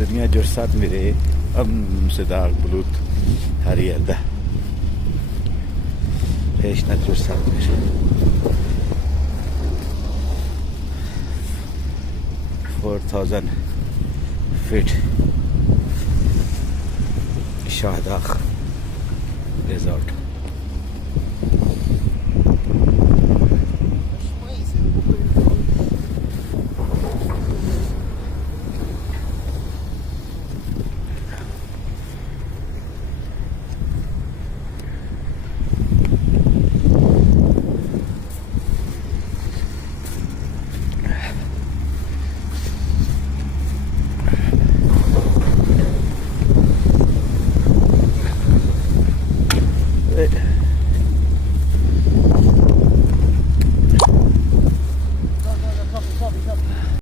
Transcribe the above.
الدنيا جرسات ميري أم سداق بلوت هاري يرده ليش نجرسات ميري 4000 feet شاهداخ ريزورت